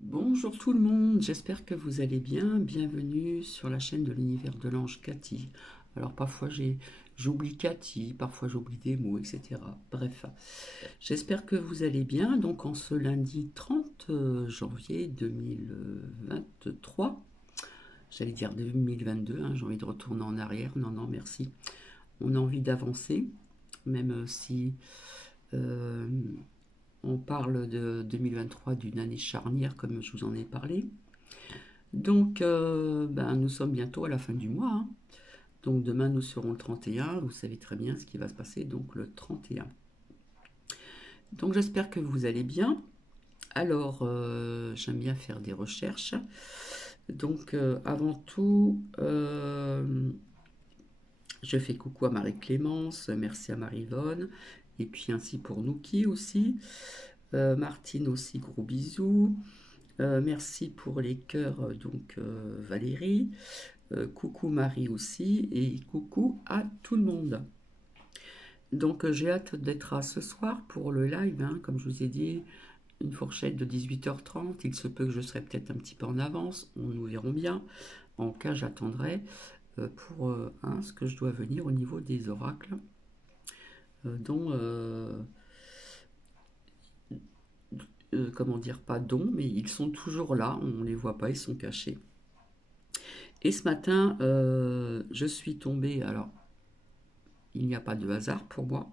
Bonjour tout le monde, j'espère que vous allez bien. Bienvenue sur la chaîne de l'univers de l'ange Cathy. Alors parfois j'oublie Cathy, parfois j'oublie des mots, etc. Bref, j'espère que vous allez bien. Donc en ce lundi 30 janvier 2023, j'allais dire 2022, hein, j'ai envie de retourner en arrière. Non, non, merci. On a envie d'avancer, même si euh, on parle de 2023 d'une année charnière comme je vous en ai parlé. Donc, nous sommes bientôt à la fin du mois, hein. Donc demain, nous serons le 31. Vous savez très bien ce qui va se passer, donc le 31. Donc j'espère que vous allez bien. Alors, j'aime bien faire des recherches. Donc, avant tout, je fais coucou à Marie-Clémence, merci à Marie-Vonne, et puis ainsi pour Nouki aussi. Martine aussi, gros bisous. Merci pour les cœurs, Valérie. Coucou Marie aussi et coucou à tout le monde. Donc j'ai hâte d'être à ce soir pour le live, hein, comme je vous ai dit, une fourchette de 18h30. Il se peut que je serai peut-être un petit peu en avance, nous verrons bien. En cas, j'attendrai pour ce que je dois venir au niveau des oracles, dont, comment dire, pas dont, mais ils sont toujours là, on ne les voit pas, ils sont cachés. Et ce matin, je suis tombée, alors il n'y a pas de hasard pour moi.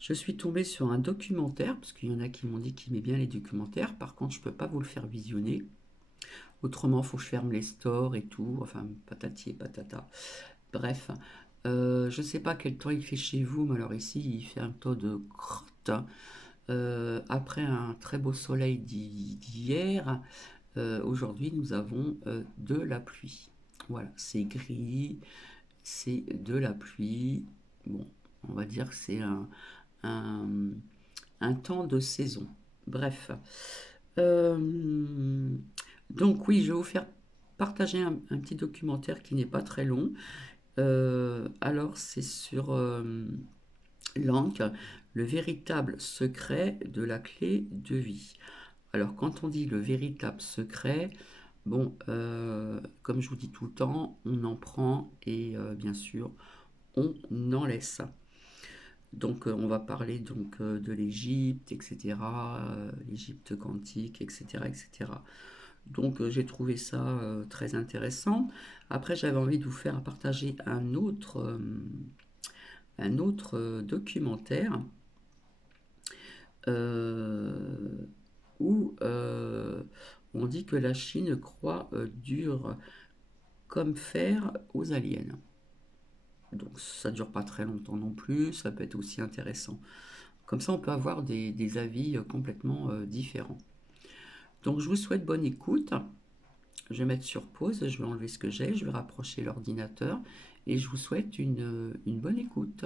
Je suis tombée sur un documentaire, parce qu'il y en a qui m'ont dit qu'ils aimaient bien les documentaires. Par contre, je ne peux pas vous le faire visionner. Autrement, il faut que je ferme les stores et tout. Enfin, patati et patata. Bref, je ne sais pas quel temps il fait chez vous, mais alors ici, il fait un taux de crotte. Après un très beau soleil d'hier, aujourd'hui, nous avons de la pluie. Voilà, c'est gris, c'est de la pluie. Bon, on va dire que c'est un, un temps de saison. Bref. Euh, donc oui, je vais vous faire partager un petit documentaire qui n'est pas très long. Alors c'est sur l'ANC, le véritable secret de la clé de vie. Alors quand on dit le véritable secret, bon, comme je vous dis tout le temps, on en prend et bien sûr on en laisse. Donc on va parler de l'Égypte, etc., l'Égypte quantique, etc., etc. Donc j'ai trouvé ça très intéressant. Après j'avais envie de vous faire partager un autre documentaire euh, où on dit que la Chine croit dur comme fer aux aliens. Donc ça dure pas très longtemps non plus, ça peut être aussi intéressant. Comme ça, on peut avoir des avis complètement différents. Donc, je vous souhaite bonne écoute. Je vais mettre sur pause, je vais enlever ce que j'ai, je vais rapprocher l'ordinateur et je vous souhaite une bonne écoute.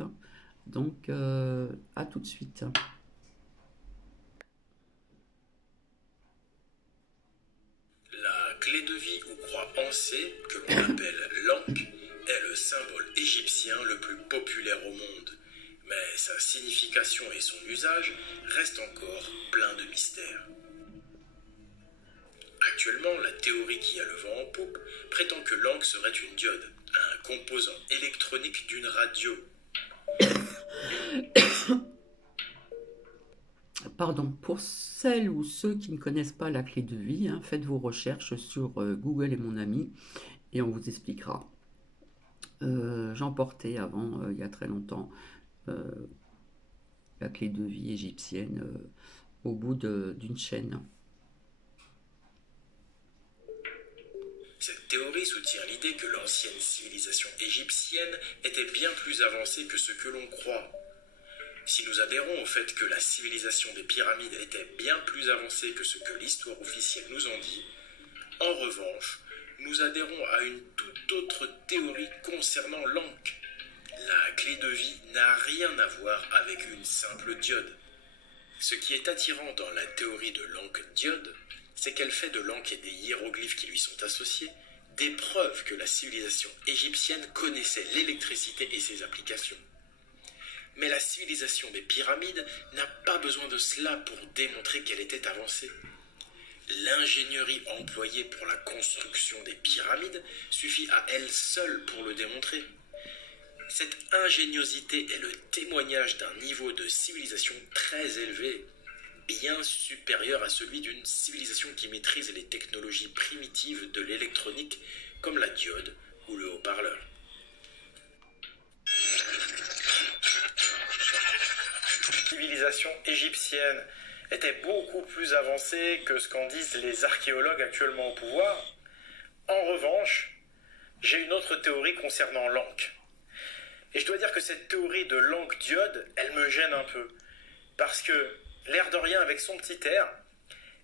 Donc, à tout de suite. La clé de vie ou croix Ansé, que l'on appelle l'Ankh, est le symbole égyptien le plus populaire au monde. Mais sa signification et son usage restent encore pleins de mystères. Actuellement, la théorie qui a le vent en poupe prétend que l'Ankh serait une diode, un composant électronique d'une radio. Pardon, pour celles ou ceux qui ne connaissent pas la clé de vie, hein, faites vos recherches sur Google et mon ami et on vous expliquera. J'en portais avant, il y a très longtemps, euh, la clé de vie égyptienne au bout d'une chaîne. Cette théorie soutient l'idée que l'ancienne civilisation égyptienne était bien plus avancée que ce que l'on croit. Si nous adhérons au fait que la civilisation des pyramides était bien plus avancée que ce que l'histoire officielle nous en dit, en revanche, nous adhérons à une toute autre théorie concernant l'Ankh. La clé de vie n'a rien à voir avec une simple diode. Ce qui est attirant dans la théorie de l'Ankh-diode, c'est qu'elle fait de l'Ankh et des hiéroglyphes qui lui sont associés des preuves que la civilisation égyptienne connaissait l'électricité et ses applications. Mais la civilisation des pyramides n'a pas besoin de cela pour démontrer qu'elle était avancée. L'ingénierie employée pour la construction des pyramides suffit à elle seule pour le démontrer. Cette ingéniosité est le témoignage d'un niveau de civilisation très élevé, bien supérieur à celui d'une civilisation qui maîtrise les technologies primitives de l'électronique comme la diode ou le haut-parleur. La civilisation égyptienne était beaucoup plus avancée que ce qu'en disent les archéologues actuellement au pouvoir. En revanche, j'ai une autre théorie concernant l'Ankh. Et je dois dire que cette théorie de l'Ankh-diode, elle me gêne un peu. Parce que, l'air de rien, avec son petit air,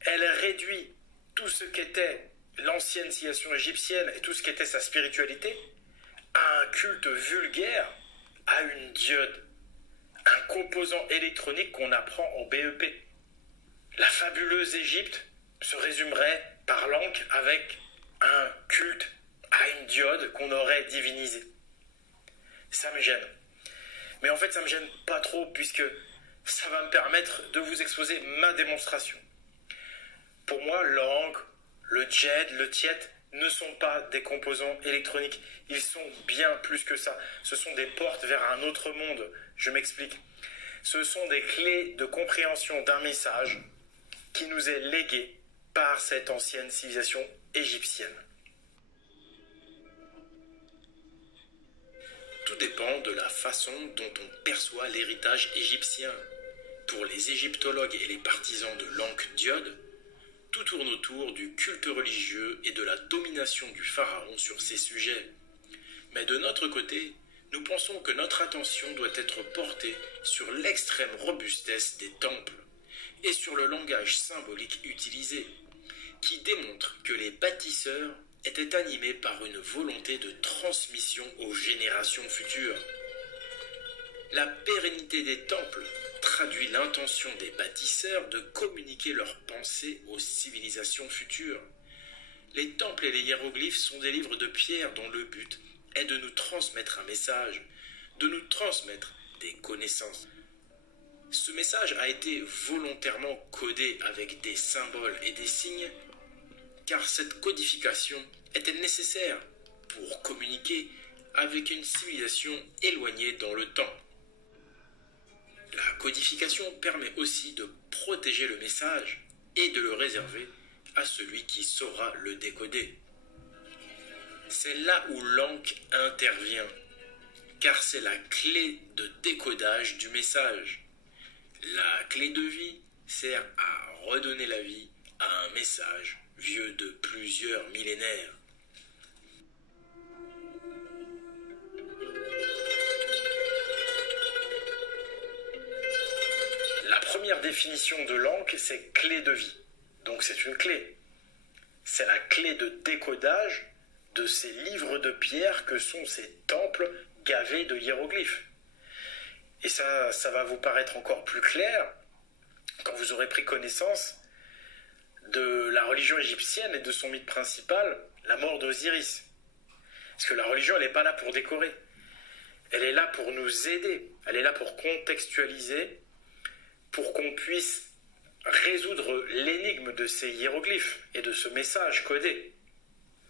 elle réduit tout ce qu'était l'ancienne civilisation égyptienne et tout ce qu'était sa spiritualité à un culte vulgaire, à une diode, un composant électronique qu'on apprend en BEP. La fabuleuse Égypte se résumerait par l'Ankh avec un culte à une diode qu'on aurait divinisée. Ça me gêne. Mais en fait, ça me gêne pas trop puisque ça va me permettre de vous exposer ma démonstration. Pour moi, l'Ankh, le djed, le tiet ne sont pas des composants électroniques. Ils sont bien plus que ça. Ce sont des portes vers un autre monde. Je m'explique. Ce sont des clés de compréhension d'un message qui nous est légué par cette ancienne civilisation égyptienne. Tout dépend de la façon dont on perçoit l'héritage égyptien. Pour les égyptologues et les partisans de l'Ankh-diode, tout tourne autour du culte religieux et de la domination du pharaon sur ces sujets. Mais de notre côté, nous pensons que notre attention doit être portée sur l'extrême robustesse des temples et sur le langage symbolique utilisé, qui démontre que les bâtisseurs étaient animés par une volonté de transmission aux générations futures. La pérennité des temples traduit l'intention des bâtisseurs de communiquer leurs pensées aux civilisations futures. Les temples et les hiéroglyphes sont des livres de pierre dont le but est de nous transmettre un message, de nous transmettre des connaissances. Ce message a été volontairement codé avec des symboles et des signes, car cette codification était nécessaire pour communiquer avec une civilisation éloignée dans le temps. La codification permet aussi de protéger le message et de le réserver à celui qui saura le décoder. C'est là où l'Ankh intervient, car c'est la clé de décodage du message. La clé de vie sert à redonner la vie à un message vieux de plusieurs millénaires. La première définition de l'Ankh, c'est clé de vie. Donc c'est une clé. C'est la clé de décodage de ces livres de pierre que sont ces temples gavés de hiéroglyphes. Et ça va vous paraître encore plus clair quand vous aurez pris connaissance de la religion égyptienne et de son mythe principal, la mort d'Osiris. Parce que la religion, elle n'est pas là pour décorer. Elle est là pour nous aider. Elle est là pour contextualiser, pour qu'on puisse résoudre l'énigme de ces hiéroglyphes et de ce message codé.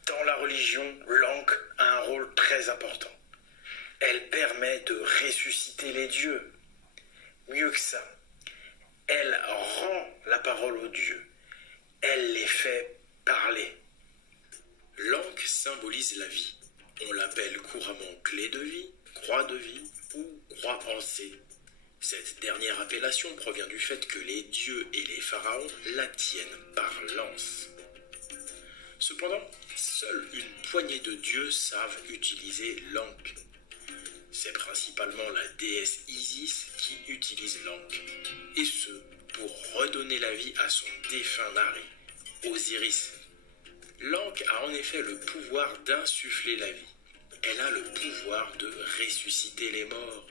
Dans la religion, l'Ankh a un rôle très important. Elle permet de ressusciter les dieux. Mieux que ça, elle rend la parole aux dieux. Elle les fait parler. L'Ankh symbolise la vie. On l'appelle couramment clé de vie, croix de vie ou croix en C. Cette dernière appellation provient du fait que les dieux et les pharaons la tiennent par lance. Cependant, seule une poignée de dieux savent utiliser l'Ankh. C'est principalement la déesse Isis qui utilise l'Ankh, et ce, pour redonner la vie à son défunt mari, Osiris. L'Ankh a en effet le pouvoir d'insuffler la vie. Elle a le pouvoir de ressusciter les morts.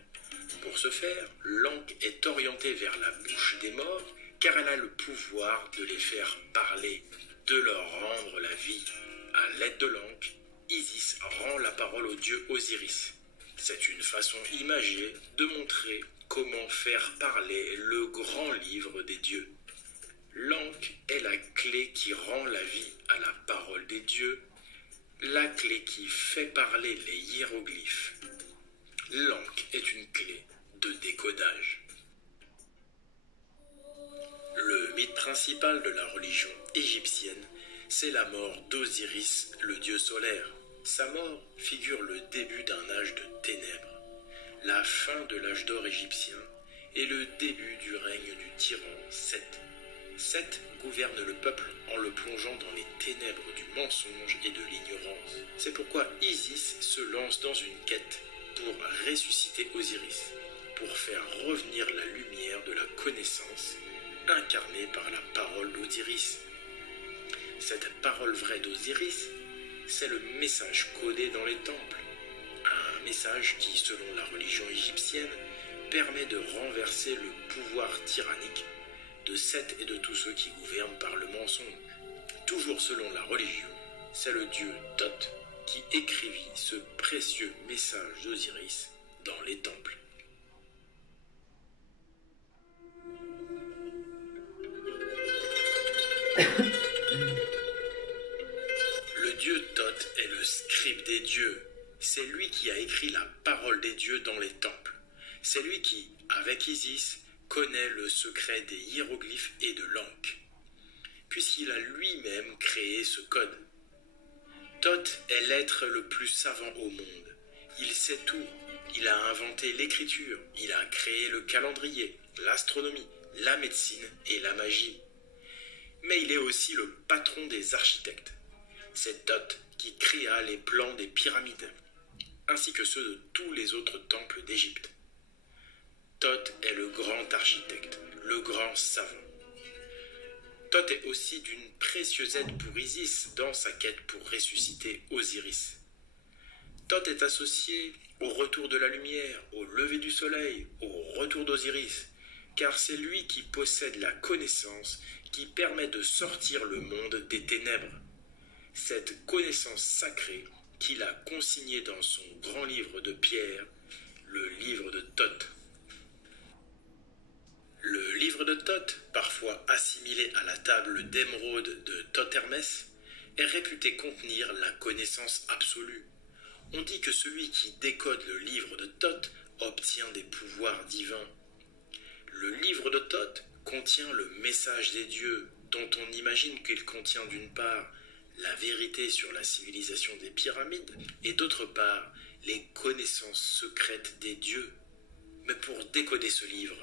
Pour ce faire, l'Ankh est orientée vers la bouche des morts, car elle a le pouvoir de les faire parler, de leur rendre la vie. À l'aide de l'Ankh, Isis rend la parole au dieu Osiris. C'est une façon imagée de montrer comment faire parler le grand livre des dieux. L'Ankh est la clé qui rend la vie à la parole des dieux, la clé qui fait parler les hiéroglyphes. L'Ankh est une clé de décodage. Le mythe principal de la religion égyptienne, c'est la mort d'Osiris, le dieu solaire. Sa mort figure le début d'un âge de ténèbres, la fin de l'âge d'or égyptien et le début du règne du tyran Seth. Seth gouverne le peuple en le plongeant dans les ténèbres du mensonge et de l'ignorance. C'est pourquoi Isis se lance dans une quête pour ressusciter Osiris, pour faire revenir la lumière de la connaissance incarnée par la parole d'Osiris. Cette parole vraie d'Osiris, c'est le message codé dans les temples. Un message qui, selon la religion égyptienne, permet de renverser le pouvoir tyrannique de Seth et de tous ceux qui gouvernent par le mensonge. Toujours selon la religion, c'est le dieu Thoth qui écrivit ce précieux message d'Osiris dans les temples. Le dieu Thoth est le scribe des dieux. C'est lui qui a écrit la parole des dieux dans les temples. C'est lui qui, avec Isis, connaît le secret des hiéroglyphes et de l'Ankh, puisqu'il a lui-même créé ce code. Thoth est l'être le plus savant au monde. Il sait tout. Il a inventé l'écriture. Il a créé le calendrier, l'astronomie, la médecine et la magie. Mais il est aussi le patron des architectes. C'est Thoth qui créa les plans des pyramides, ainsi que ceux de tous les autres temples d'Égypte. Thoth est le grand architecte, le grand savant. Thoth est aussi d'une précieuse aide pour Isis dans sa quête pour ressusciter Osiris. Thoth est associé au retour de la lumière, au lever du soleil, au retour d'Osiris, car c'est lui qui possède la connaissance qui permet de sortir le monde des ténèbres. Cette connaissance sacrée qu'il a consignée dans son grand livre de pierre, le livre de Thoth. Le livre de Thoth, parfois assimilé à la table d'émeraude de Thoth-Hermès, est réputé contenir la connaissance absolue. On dit que celui qui décode le livre de Thoth obtient des pouvoirs divins. Le livre de Thoth contient le message des dieux, dont on imagine qu'il contient d'une part la vérité sur la civilisation des pyramides et d'autre part les connaissances secrètes des dieux. Mais pour décoder ce livre,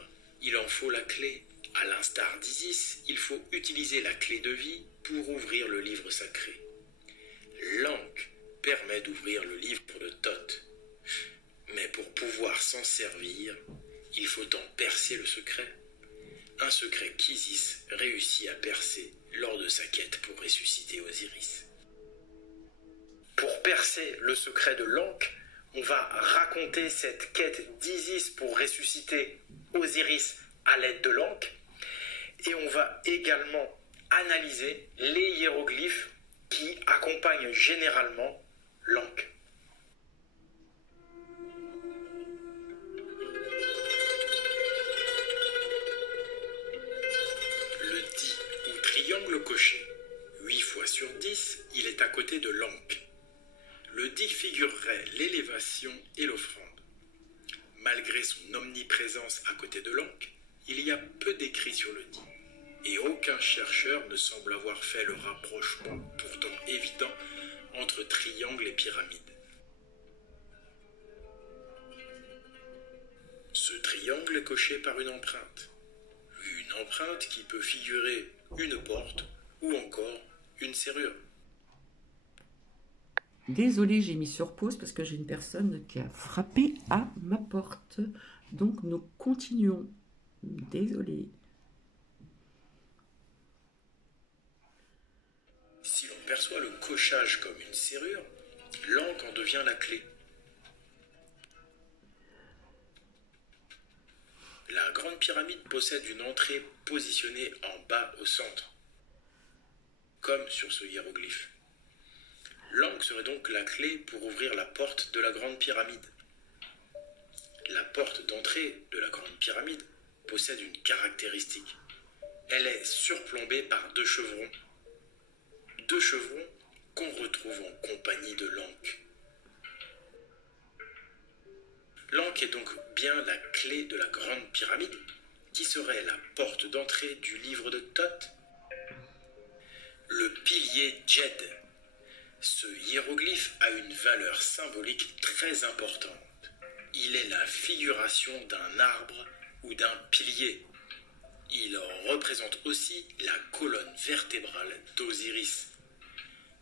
il en faut la clé. À l'instar d'Isis, il faut utiliser la clé de vie pour ouvrir le livre sacré. L'Ankh permet d'ouvrir le livre de Thoth. Mais pour pouvoir s'en servir, il faut en percer le secret. Un secret qu'Isis réussit à percer lors de sa quête pour ressusciter Osiris. Pour percer le secret de l'Ankh, on va raconter cette quête d'Isis pour ressusciter Osiris à l'aide de l'Ankh, et on va également analyser les hiéroglyphes qui accompagnent généralement l'Ankh. Le 10 ou triangle coché, 8 fois sur 10, il est à côté de l'Ankh. Le 10 figurerait l'élévation et l'offrande. Malgré son omniprésence à côté de l'Ankh, il y a peu d'écrits sur le 10, et aucun chercheur ne semble avoir fait le rapprochement pourtant évident entre triangle et pyramide. Ce triangle est coché par une empreinte qui peut figurer une porte ou encore une serrure. Désolée, j'ai mis sur pause parce que j'ai une personne qui a frappé à ma porte. Donc nous continuons. Désolée. Si l'on perçoit le cochage comme une serrure, l'Ankh en devient la clé. La grande pyramide possède une entrée positionnée en bas au centre, comme sur ce hiéroglyphe. L'Ankh serait donc la clé pour ouvrir la porte de la grande pyramide. La porte d'entrée de la grande pyramide possède une caractéristique. elle est surplombée par deux chevrons. Deux chevrons qu'on retrouve en compagnie de l'Ankh. L'Ankh est donc bien la clé de la grande pyramide, qui serait la porte d'entrée du livre de Thoth. Le pilier Djed. Ce hiéroglyphe a une valeur symbolique très importante. Il est la figuration d'un arbre ou d'un pilier. Il représente aussi la colonne vertébrale d'Osiris.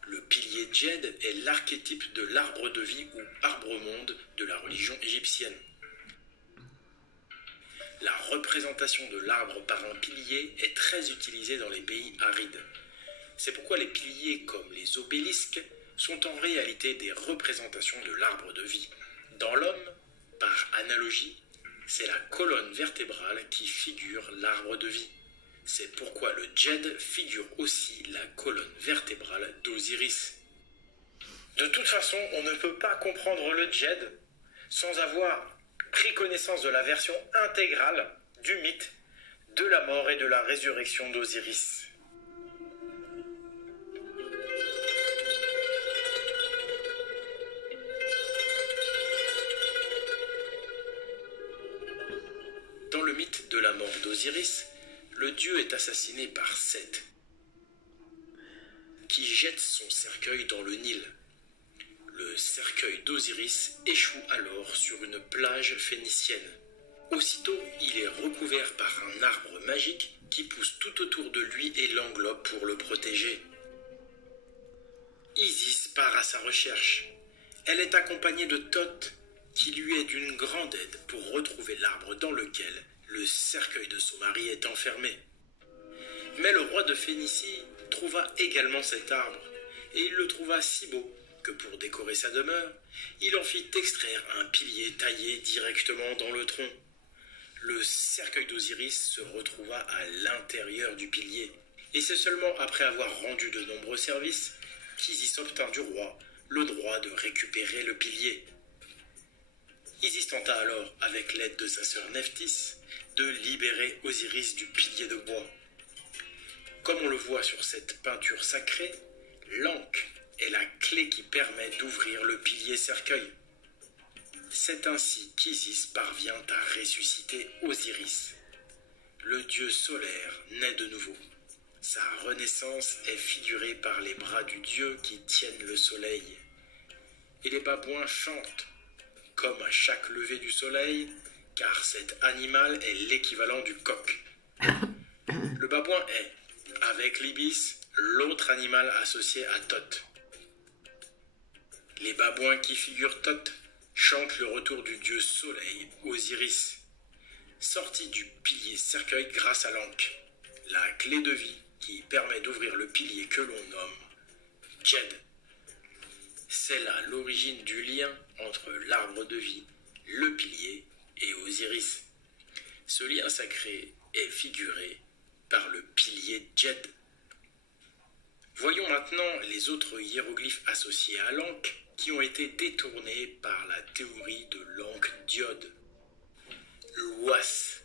Le pilier Djed est l'archétype de l'arbre de vie ou arbre-monde de la religion égyptienne. La représentation de l'arbre par un pilier est très utilisée dans les pays arides. C'est pourquoi les piliers comme les obélisques sont en réalité des représentations de l'arbre de vie. Dans l'homme, par analogie, c'est la colonne vertébrale qui figure l'arbre de vie. C'est pourquoi le Djed figure aussi la colonne vertébrale d'Osiris. De toute façon, on ne peut pas comprendre le Djed sans avoir pris connaissance de la version intégrale du mythe de la mort et de la résurrection d'Osiris. Dans le mythe de la mort d'Osiris, le dieu est assassiné par Seth, qui jette son cercueil dans le Nil. Le cercueil d'Osiris échoue alors sur une plage phénicienne. Aussitôt, il est recouvert par un arbre magique qui pousse tout autour de lui et l'englobe pour le protéger. Isis part à sa recherche. Elle est accompagnée de Thoth, qui lui est d'une grande aide pour retrouver l'arbre dans lequel le cercueil de son mari est enfermé. Mais le roi de Phénicie trouva également cet arbre, et il le trouva si beau que pour décorer sa demeure, il en fit extraire un pilier taillé directement dans le tronc. Le cercueil d'Osiris se retrouva à l'intérieur du pilier, et c'est seulement après avoir rendu de nombreux services qu'Isis obtint du roi le droit de récupérer le pilier. Isis tenta alors, avec l'aide de sa sœur Nephthys, de libérer Osiris du pilier de bois. Comme on le voit sur cette peinture sacrée, l'Ankh est la clé qui permet d'ouvrir le pilier cercueil. C'est ainsi qu'Isis parvient à ressusciter Osiris. Le dieu solaire naît de nouveau. Sa renaissance est figurée par les bras du dieu qui tiennent le soleil. Et les babouins chantent, comme à chaque lever du soleil, car cet animal est l'équivalent du coq. Le babouin est, avec l'ibis, l'autre animal associé à Thoth. Les babouins qui figurent Thoth chantent le retour du dieu soleil, Osiris, sorti du pilier cercueil grâce à l'Ankh, la clé de vie qui permet d'ouvrir le pilier que l'on nomme Djed. C'est là l'origine du lien entre l'arbre de vie, le pilier et Osiris. Ce lien sacré est figuré par le pilier Djed. Voyons maintenant les autres hiéroglyphes associés à l'Ankh qui ont été détournés par la théorie de l'Ankh-Diode. L'Ouas,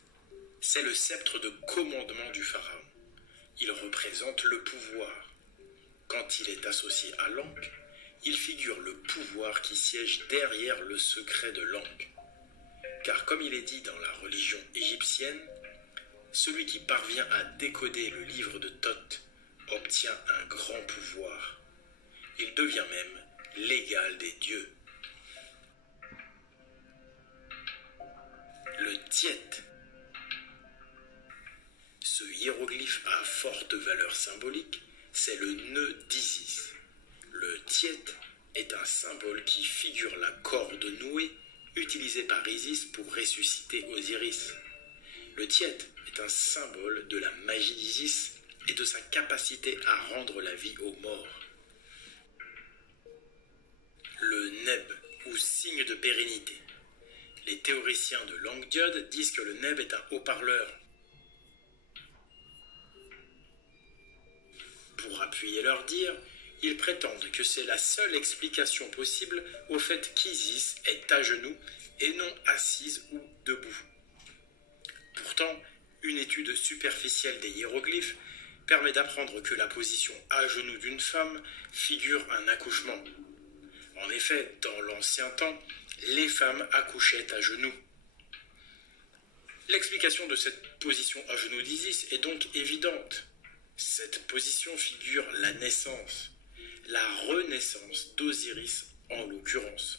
c'est le sceptre de commandement du pharaon. Il représente le pouvoir. Quand il est associé à l'Ankh, il figure le pouvoir qui siège derrière le secret de l'Ankh. Car comme il est dit dans la religion égyptienne, celui qui parvient à décoder le livre de Thoth obtient un grand pouvoir. Il devient même l'égal des dieux. Le Tiet. Ce hiéroglyphe à forte valeur symbolique, c'est le nœud d'Isis. Le Tiet est un symbole qui figure la corde nouée utilisée par Isis pour ressusciter Osiris. Le Tiet est un symbole de la magie d'Isis et de sa capacité à rendre la vie aux morts. Le Neb, ou signe de pérennité. Les théoriciens de l'Ankh-Diode disent que le Neb est un haut-parleur. Pour appuyer leur dire, ils prétendent que c'est la seule explication possible au fait qu'Isis est à genoux et non assise ou debout. Pourtant, Une étude superficielle des hiéroglyphes permet d'apprendre que la position à genoux d'une femme figure un accouchement. En effet, dans l'ancien temps, les femmes accouchaient à genoux. L'explication de cette position à genoux d'Isis est donc évidente. Cette position figure la naissance, la renaissance d'Osiris en l'occurrence.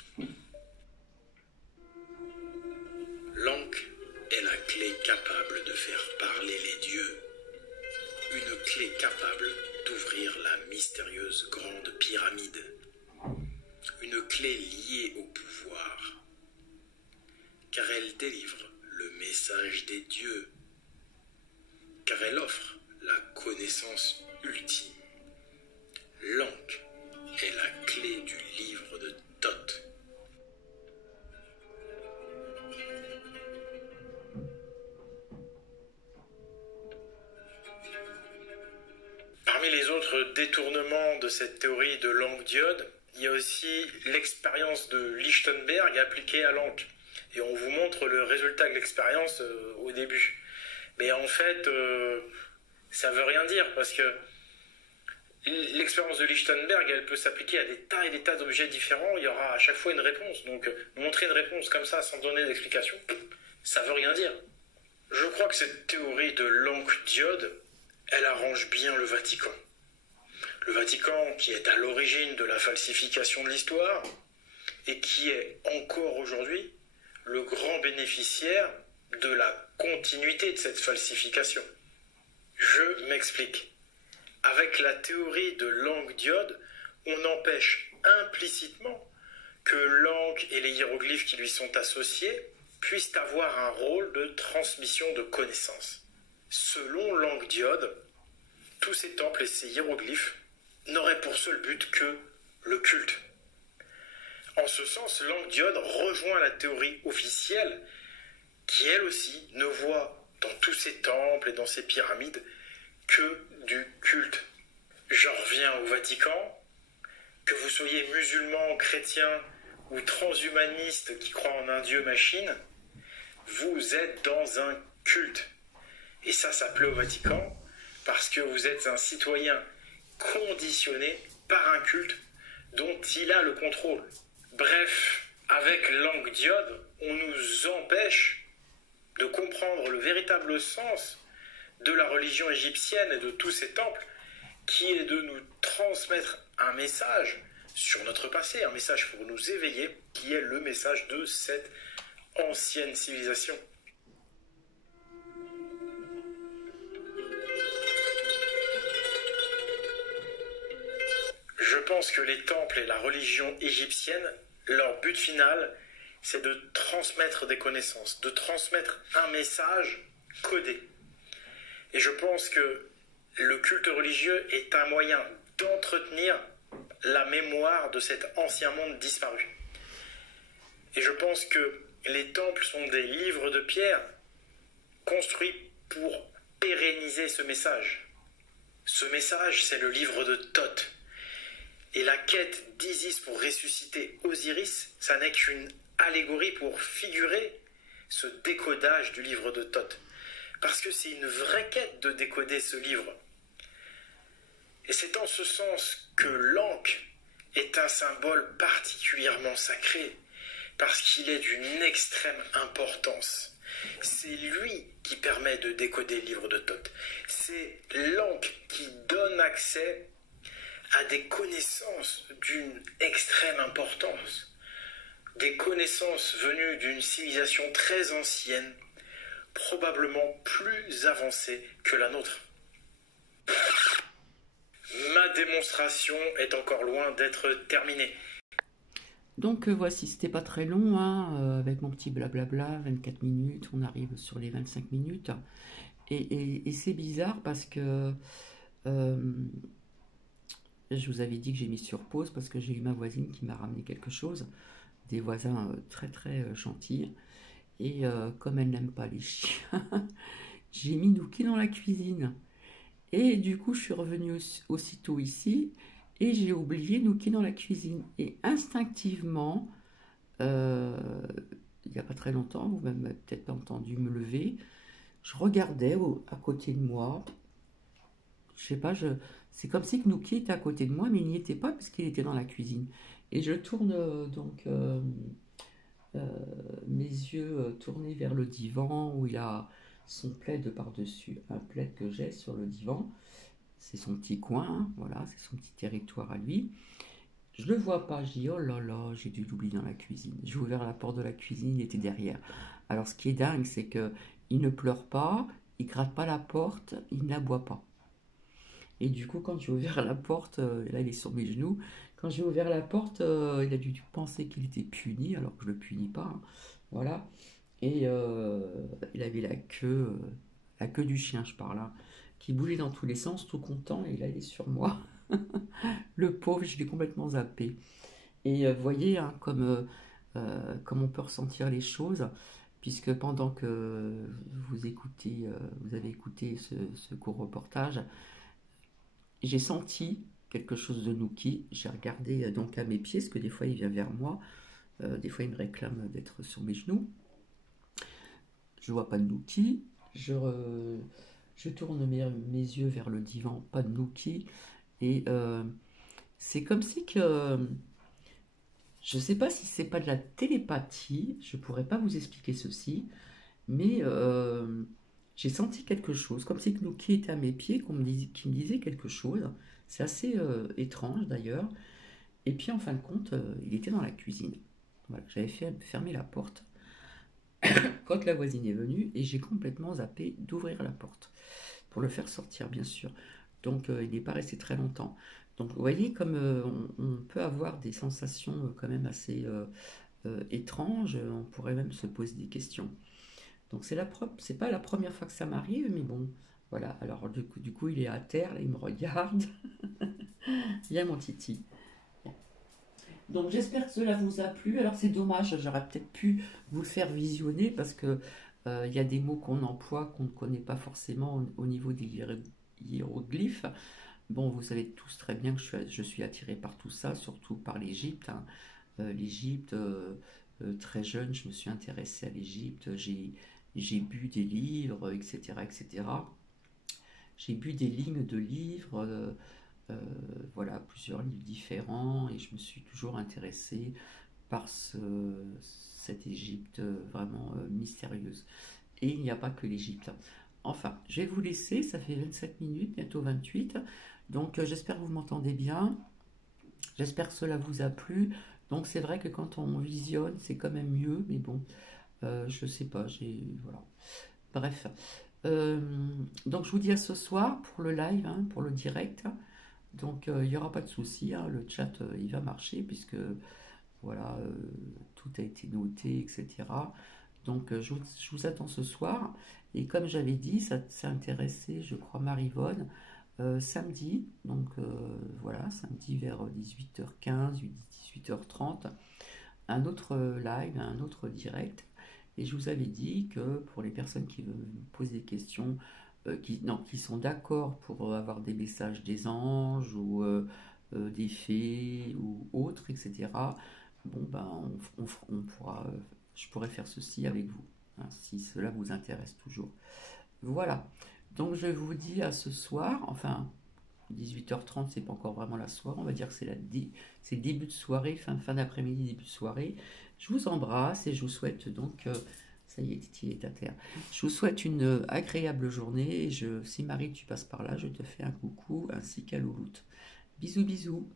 L'Ankh est la clé capable de faire parler les dieux. Une clé capable d'ouvrir la mystérieuse grande pyramide. Une clé liée au pouvoir. Car elle délivre le message des dieux. Car elle offre la connaissance ultime. L'Ankh est la clé du livre de Thoth. Parmi les autres détournements de cette théorie de l'Ankh-diode, il y a aussi l'expérience de Lichtenberg appliquée à l'Ankh. Et on vous montre le résultat de l'expérience au début. Mais en fait, ça veut rien dire parce que l'expérience de Lichtenberg, elle peut s'appliquer à des tas et des tas d'objets différents. Il y aura à chaque fois une réponse. Donc, montrer une réponse comme ça sans donner d'explication, ça veut rien dire. Je crois que cette théorie de l'Ankh-diode, elle arrange bien le Vatican. Le Vatican qui est à l'origine de la falsification de l'histoire et qui est encore aujourd'hui le grand bénéficiaire de la continuité de cette falsification. Je m'explique. Avec la théorie de l'Ankh-diode, on empêche implicitement que l'Ankh et les hiéroglyphes qui lui sont associés puissent avoir un rôle de transmission de connaissances. Selon l'Ankh-diode, tous ces temples et ces hiéroglyphes n'auraient pour seul but que le culte. En ce sens, l'Ankh-diode rejoint la théorie officielle qui, elle aussi, ne voit dans tous ces temples et dans ces pyramides que du culte. J'en reviens au Vatican. Que vous soyez musulman, chrétien ou transhumaniste qui croit en un dieu machine, vous êtes dans un culte. Et ça plaît au Vatican parce que vous êtes un citoyen conditionné par un culte dont il a le contrôle. Bref, avec l'Ankh-diode, on nous empêche de comprendre le véritable sens de la religion égyptienne et de tous ces temples, qui est de nous transmettre un message sur notre passé, un message pour nous éveiller, qui est le message de cette ancienne civilisation. Je pense que les temples et la religion égyptienne, leur but final, c'est de transmettre des connaissances, de transmettre un message codé. Et je pense que le culte religieux est un moyen d'entretenir la mémoire de cet ancien monde disparu. Et je pense que les temples sont des livres de pierre construits pour pérenniser ce message. Ce message, c'est le livre de Thoth. Et la quête d'Isis pour ressusciter Osiris, ça n'est qu'une allégorie pour figurer ce décodage du livre de Thoth. Parce que c'est une vraie quête de décoder ce livre. Et c'est en ce sens que l'Ankh est un symbole particulièrement sacré, parce qu'il est d'une extrême importance. C'est lui qui permet de décoder le livre de Thoth. C'est l'Ankh qui donne accès à des connaissances d'une extrême importance. Des connaissances venues d'une civilisation très ancienne, probablement plus avancée que la nôtre. Ma démonstration est encore loin d'être terminée. Donc voici, c'était pas très long, hein, avec mon petit blablabla, 24 minutes, on arrive sur les 25 minutes. Et c'est bizarre parce que je vous avais dit que j'ai mis sur pause parce que j'ai eu ma voisine qui m'a ramené quelque chose, des voisins très très gentils. Et comme elle n'aime pas les chiens, j'ai mis Nouki dans la cuisine. Et du coup, je suis revenue aussitôt ici et j'ai oublié Nouki dans la cuisine. Et instinctivement, il n'y a pas très longtemps, vous m'avez peut-être pas entendu me lever, je regardais à côté de moi. Je sais pas, c'est comme si Knouki était à côté de moi, mais il n'y était pas parce qu'il était dans la cuisine. Et je tourne euh, mes yeux tournés vers le divan où il a son plaid par-dessus, un plaid que j'ai sur le divan. C'est son petit coin, hein, voilà, c'est son petit territoire à lui. Je le vois pas, je dis oh là là, j'ai dû l'oublier dans la cuisine. J'ai ouvert la porte de la cuisine, il était derrière. Alors ce qui est dingue, c'est que il ne pleure pas, il gratte pas la porte, il n'aboie pas. Et du coup, quand j'ai ouvert la porte, là il est sur mes genoux, quand j'ai ouvert la porte, il a dû penser qu'il était puni, alors que je le punis pas, hein. Voilà. Et il avait la queue du chien, je parle, hein, qui bougeait dans tous les sens, tout content, et là il est sur moi. Le pauvre, je l'ai complètement zappé. Et vous voyez, hein, comme on peut ressentir les choses, puisque pendant que vous avez écouté ce court reportage, j'ai senti quelque chose de Nookie. J'ai regardé donc à mes pieds, parce que des fois il vient vers moi, des fois il me réclame d'être sur mes genoux. Je vois pas de Nookie. Je tourne mes yeux vers le divan, pas de Nookie. Et c'est comme si que je ne sais pas si c'est pas de la télépathie, je pourrais pas vous expliquer ceci, mais j'ai senti quelque chose, comme si Knouki était à mes pieds, qui me disait quelque chose. C'est assez étrange d'ailleurs. Et puis en fin de compte, il était dans la cuisine. Voilà, j'avais fermé la porte quand la voisine est venue et j'ai complètement zappé d'ouvrir la porte pour le faire sortir, bien sûr. Donc il n'est pas resté très longtemps. Donc vous voyez comme on peut avoir des sensations quand même assez étranges, on pourrait même se poser des questions. Donc c'est pas la première fois que ça m'arrive, mais bon, voilà. Alors du coup, il est à terre, là, il me regarde. Il y a mon titi. Donc j'espère que cela vous a plu. Alors c'est dommage, j'aurais peut-être pu vous le faire visionner parce que il y a des mots qu'on emploie qu'on ne connaît pas forcément au niveau des hiéroglyphes. Bon, vous savez tous très bien que je suis attiré par tout ça, surtout par l'Égypte, hein. L'Égypte, très jeune, je me suis intéressé à l'Égypte, j'ai bu des livres, etc., etc. J'ai bu des lignes de livres, euh, voilà, plusieurs livres différents, et je me suis toujours intéressé par cette Égypte vraiment mystérieuse. Et il n'y a pas que l'Égypte. Enfin, je vais vous laisser, ça fait 27 minutes, bientôt 28. Donc j'espère que vous m'entendez bien. J'espère que cela vous a plu. Donc c'est vrai que quand on visionne, c'est quand même mieux, mais bon, je sais pas, voilà. Bref. Euh, donc je vous dis à ce soir pour le live, hein, pour le direct. Donc il n'y aura pas de souci, hein, le chat il va marcher puisque voilà, tout a été noté, etc. Donc je vous attends ce soir. Et comme j'avais dit, ça s'est intéressé, je crois, Marivonne, samedi. Donc voilà, samedi vers 18h15, 18h30, un autre live, un autre direct. Et je vous avais dit que pour les personnes qui veulent me poser des questions, non, qui sont d'accord pour avoir des messages des anges ou des fées ou autres, etc. Bon, ben, on pourra, je pourrais faire ceci avec vous, hein, si cela vous intéresse toujours. Voilà. Donc je vous dis à ce soir, enfin 18h30, c'est pas encore vraiment la soirée, on va dire que c'est début de soirée, fin d'après-midi, début de soirée. Je vous embrasse et je vous souhaite donc, ça y est, Titi est à terre. Je vous souhaite une agréable journée et si Marie tu passes par là, je te fais un coucou ainsi qu'à Louloute. Bisous bisous.